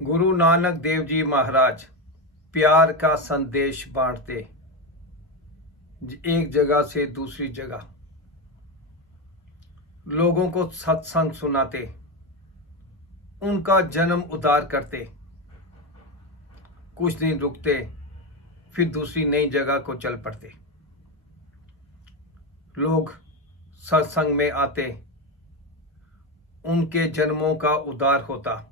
गुरु नानक देव जी महाराज प्यार का संदेश बांटते, एक जगह से दूसरी जगह लोगों को सत्संग सुनाते, उनका जन्म उद्धार करते, कुछ दिन रुकते, फिर दूसरी नई जगह को चल पड़ते। लोग सत्संग में आते, उनके जन्मों का उद्धार होता।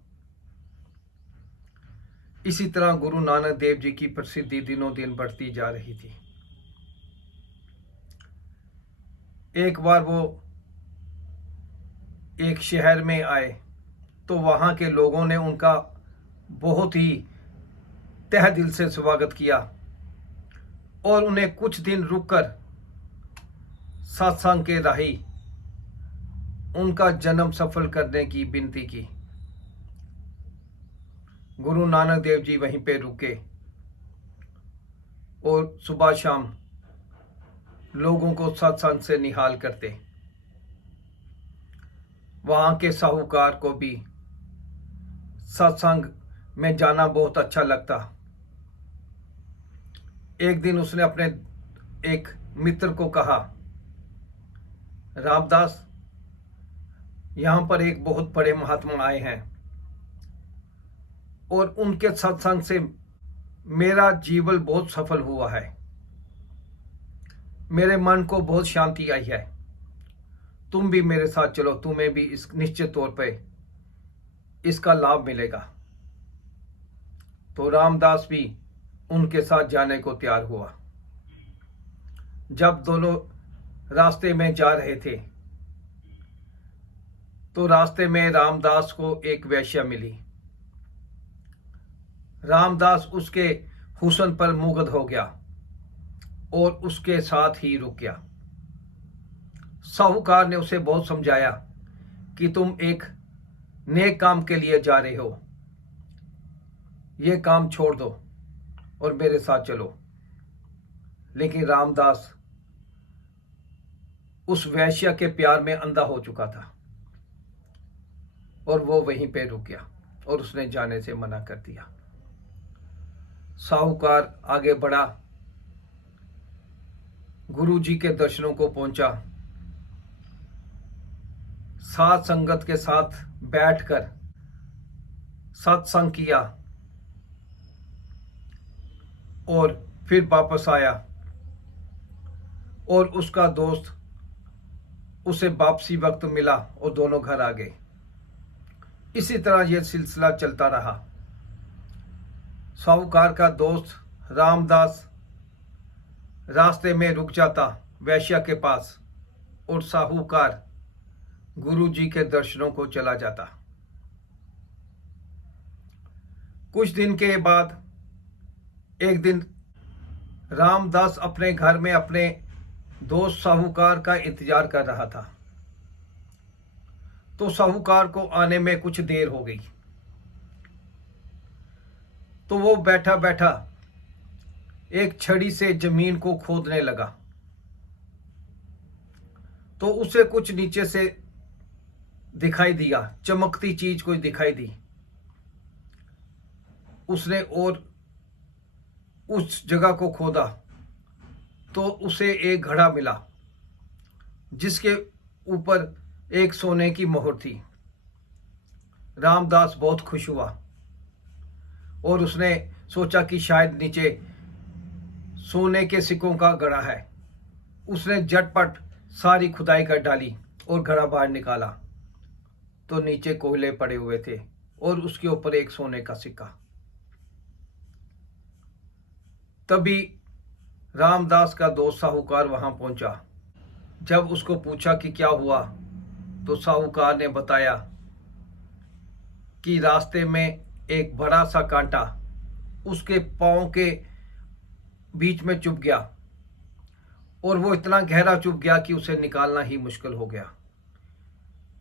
इसी तरह गुरु नानक देव जी की प्रसिद्धि दिनों दिन बढ़ती जा रही थी। एक बार वो एक शहर में आए तो वहां के लोगों ने उनका बहुत ही तहे दिल से स्वागत किया और उन्हें कुछ दिन रुककर सत्संग के राही उनका जन्म सफल करने की विनती की। गुरु नानक देव जी वहीं पे रुके और सुबह शाम लोगों को सत्संग से निहाल करते। वहां के साहूकार को भी सत्संग में जाना बहुत अच्छा लगता। एक दिन उसने अपने एक मित्र को कहा, रामदास, यहां पर एक बहुत बड़े महात्मा आए हैं और उनके सत्संग से मेरा जीवन बहुत सफल हुआ है, मेरे मन को बहुत शांति आई है। तुम भी मेरे साथ चलो, तुम्हें भी इस निश्चित तौर पे इसका लाभ मिलेगा। तो रामदास भी उनके साथ जाने को तैयार हुआ। जब दोनों रास्ते में जा रहे थे तो रास्ते में रामदास को एक वेश्या मिली। रामदास उसके हुस्न पर मुग्ध हो गया और उसके साथ ही रुक गया। साहूकार ने उसे बहुत समझाया कि तुम एक नेक काम के लिए जा रहे हो, ये काम छोड़ दो और मेरे साथ चलो। लेकिन रामदास उस वैश्या के प्यार में अंधा हो चुका था और वो वहीं पे रुक गया और उसने जाने से मना कर दिया। साहूकार आगे बढ़ा, गुरु जी के दर्शनों को पहुंचा, साथ संगत के साथ बैठकर सत्संग किया और फिर वापस आया और उसका दोस्त उसे वापसी वक्त मिला और दोनों घर आ गए। इसी तरह यह सिलसिला चलता रहा। साहूकार का दोस्त रामदास रास्ते में रुक जाता वैश्या के पास और साहूकार गुरु जी के दर्शनों को चला जाता। कुछ दिन के बाद एक दिन रामदास अपने घर में अपने दोस्त साहूकार का इंतजार कर रहा था। तो साहूकार को आने में कुछ देर हो गई। तो वो बैठा बैठा एक छड़ी से जमीन को खोदने लगा तो उसे कुछ नीचे से दिखाई दिया, चमकती चीज कोई दिखाई दी। उसने और उस जगह को खोदा तो उसे एक घड़ा मिला जिसके ऊपर एक सोने की मोहर थी। रामदास बहुत खुश हुआ और उसने सोचा कि शायद नीचे सोने के सिक्कों का घड़ा है। उसने झटपट सारी खुदाई कर डाली और घड़ा बाहर निकाला तो नीचे कोयले पड़े हुए थे और उसके ऊपर एक सोने का सिक्का। तभी रामदास का दोस्त साहूकार वहां पहुंचा। जब उसको पूछा कि क्या हुआ तो साहूकार ने बताया कि रास्ते में एक बड़ा सा कांटा उसके पांव के बीच में चुभ गया और वो इतना गहरा चुभ गया कि उसे निकालना ही मुश्किल हो गया।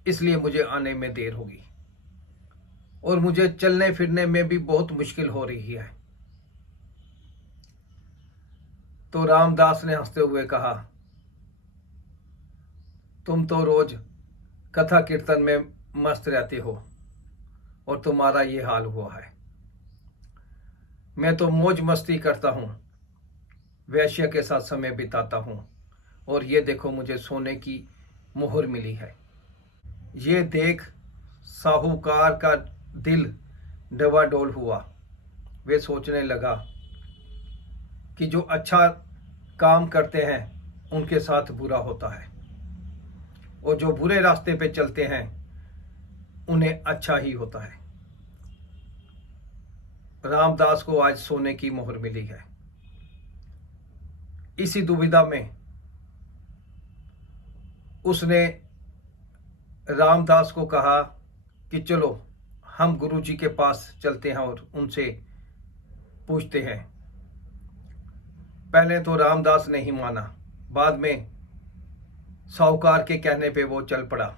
इसलिए मुझे आने में देर होगी और मुझे चलने फिरने में भी बहुत मुश्किल हो रही है। तो रामदास ने हंसते हुए कहा, तुम तो रोज कथा कीर्तन में मस्त रहते हो और तुम्हारा ये हाल हुआ है। मैं तो मौज मस्ती करता हूँ, वैश्य के साथ समय बिताता हूँ, और ये देखो मुझे सोने की मोहर मिली है। ये देख साहूकार का दिल डवाडोल हुआ। वे सोचने लगा कि जो अच्छा काम करते हैं उनके साथ बुरा होता है, और जो बुरे रास्ते पे चलते हैं उन्हें अच्छा ही होता है। रामदास को आज सोने की मोहर मिली है। इसी दुविधा में उसने रामदास को कहा कि चलो हम गुरु जी के पास चलते हैं और उनसे पूछते हैं। पहले तो रामदास ने ही माना, बाद में साहूकार के कहने पे वो चल पड़ा।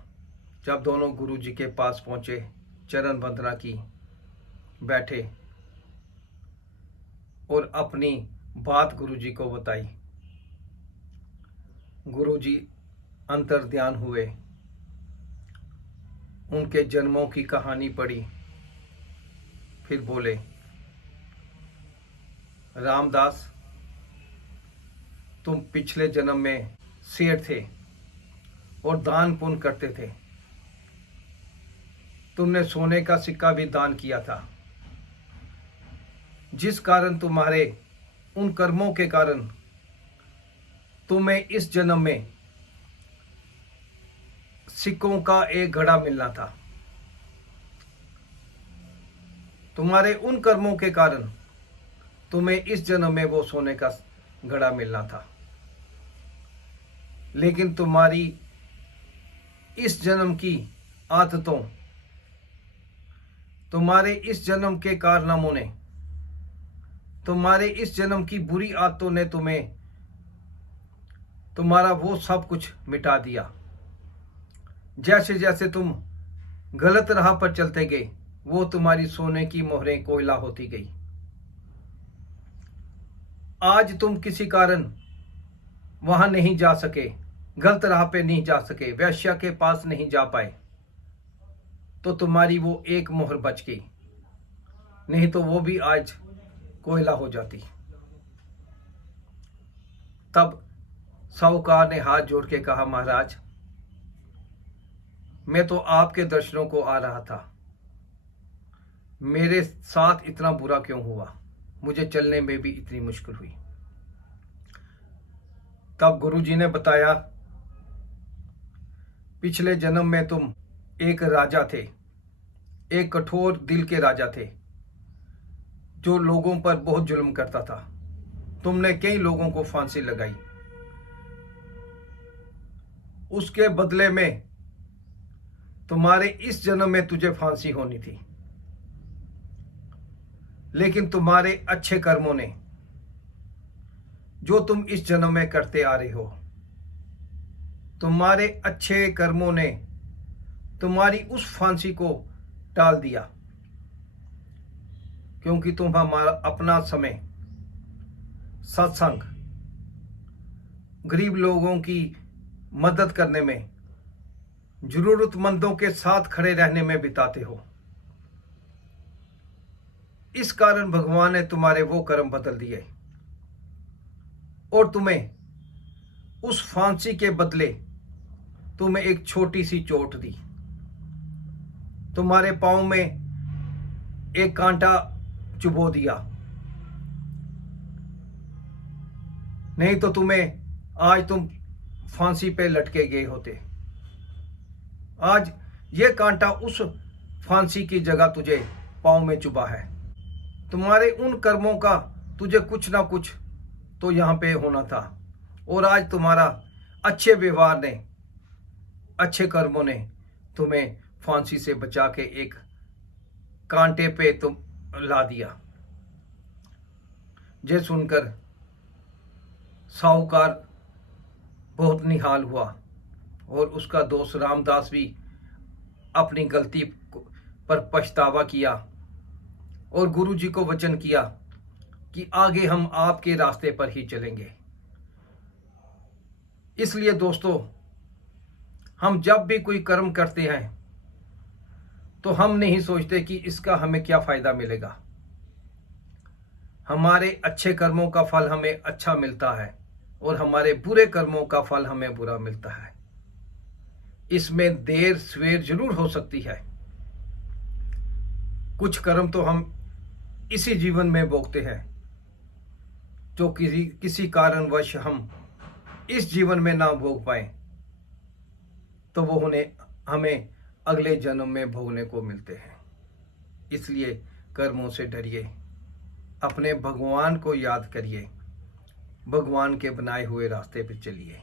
जब दोनों गुरु जी के पास पहुंचे, चरण वंदना की, बैठे और अपनी बात गुरु जी को बताई। गुरु जी अंतर्ध्यान हुए, उनके जन्मों की कहानी पढ़ी, फिर बोले, रामदास, तुम पिछले जन्म में शेर थे और दान पुण्य करते थे। तुमने सोने का सिक्का भी दान किया था, जिस कारण तुम्हारे उन कर्मों के कारण तुम्हें इस जन्म में सिक्कों का एक घड़ा मिलना था। तुम्हारे उन कर्मों के कारण तुम्हें इस जन्म में वो सोने का घड़ा मिलना था, लेकिन तुम्हारी इस जन्म की आदतों, तुम्हारे इस जन्म के कारनामों ने, तुम्हारे इस जन्म की बुरी आदतों ने तुम्हें तुम्हारा वो सब कुछ मिटा दिया। जैसे जैसे तुम गलत राह पर चलते गए, वो तुम्हारी सोने की मोहरें कोयला होती गई। आज तुम किसी कारण वहां नहीं जा सके, गलत राह पे नहीं जा सके, वैश्या के पास नहीं जा पाए, तो तुम्हारी वो एक मोहर बच गई, नहीं तो वो भी आज कोयला हो जाती। तब साहूकार ने हाथ जोड़ के कहा, महाराज, मैं तो आपके दर्शनों को आ रहा था, मेरे साथ इतना बुरा क्यों हुआ, मुझे चलने में भी इतनी मुश्किल हुई। तब गुरुजी ने बताया, पिछले जन्म में तुम एक राजा थे, एक कठोर दिल के राजा थे, जो लोगों पर बहुत जुल्म करता था। तुमने कई लोगों को फांसी लगाई, उसके बदले में तुम्हारे इस जन्म में तुझे फांसी होनी थी, लेकिन तुम्हारे अच्छे कर्मों ने, जो तुम इस जन्म में करते आ रहे हो, तुम्हारे अच्छे कर्मों ने तुम्हारी उस फांसी को टाल दिया, क्योंकि तुम हमारा अपना समय सत्संग, गरीब लोगों की मदद करने में, जरूरतमंदों के साथ खड़े रहने में बिताते हो। इस कारण भगवान ने तुम्हारे वो कर्म बदल दिए और तुम्हें उस फांसी के बदले तुम्हें एक छोटी सी चोट दी। तुम्हारे पांव में एक कांटा चुभो दिया, नहीं तो तुम्हें आज तुम फांसी पे लटके गए होते। आज ये कांटा उस फांसी की जगह तुझे पांव में चुभा है। तुम्हारे उन कर्मों का तुझे कुछ ना कुछ तो यहां पे होना था, और आज तुम्हारा अच्छे व्यवहार ने, अच्छे कर्मों ने तुम्हें फांसी से बचा के एक कांटे पे तुम ला दिया। ये सुनकर साहूकार बहुत निहाल हुआ, और उसका दोस्त रामदास भी अपनी गलती पर पछतावा किया और गुरु जी को वचन किया कि आगे हम आपके रास्ते पर ही चलेंगे। इसलिए दोस्तों, हम जब भी कोई कर्म करते हैं तो हम नहीं सोचते कि इसका हमें क्या फायदा मिलेगा। हमारे अच्छे कर्मों का फल हमें अच्छा मिलता है और हमारे बुरे कर्मों का फल हमें बुरा मिलता है। इसमें देर सवेर जरूर हो सकती है। कुछ कर्म तो हम इसी जीवन में भोगते हैं जो किसी कारणवश हम इस जीवन में ना भोग पाए, तो वो उन्हें हमें अगले जन्म में भोगने को मिलते हैं। इसलिए कर्मों से डरिए, अपने भगवान को याद करिए, भगवान के बनाए हुए रास्ते पर चलिए।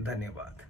धन्यवाद।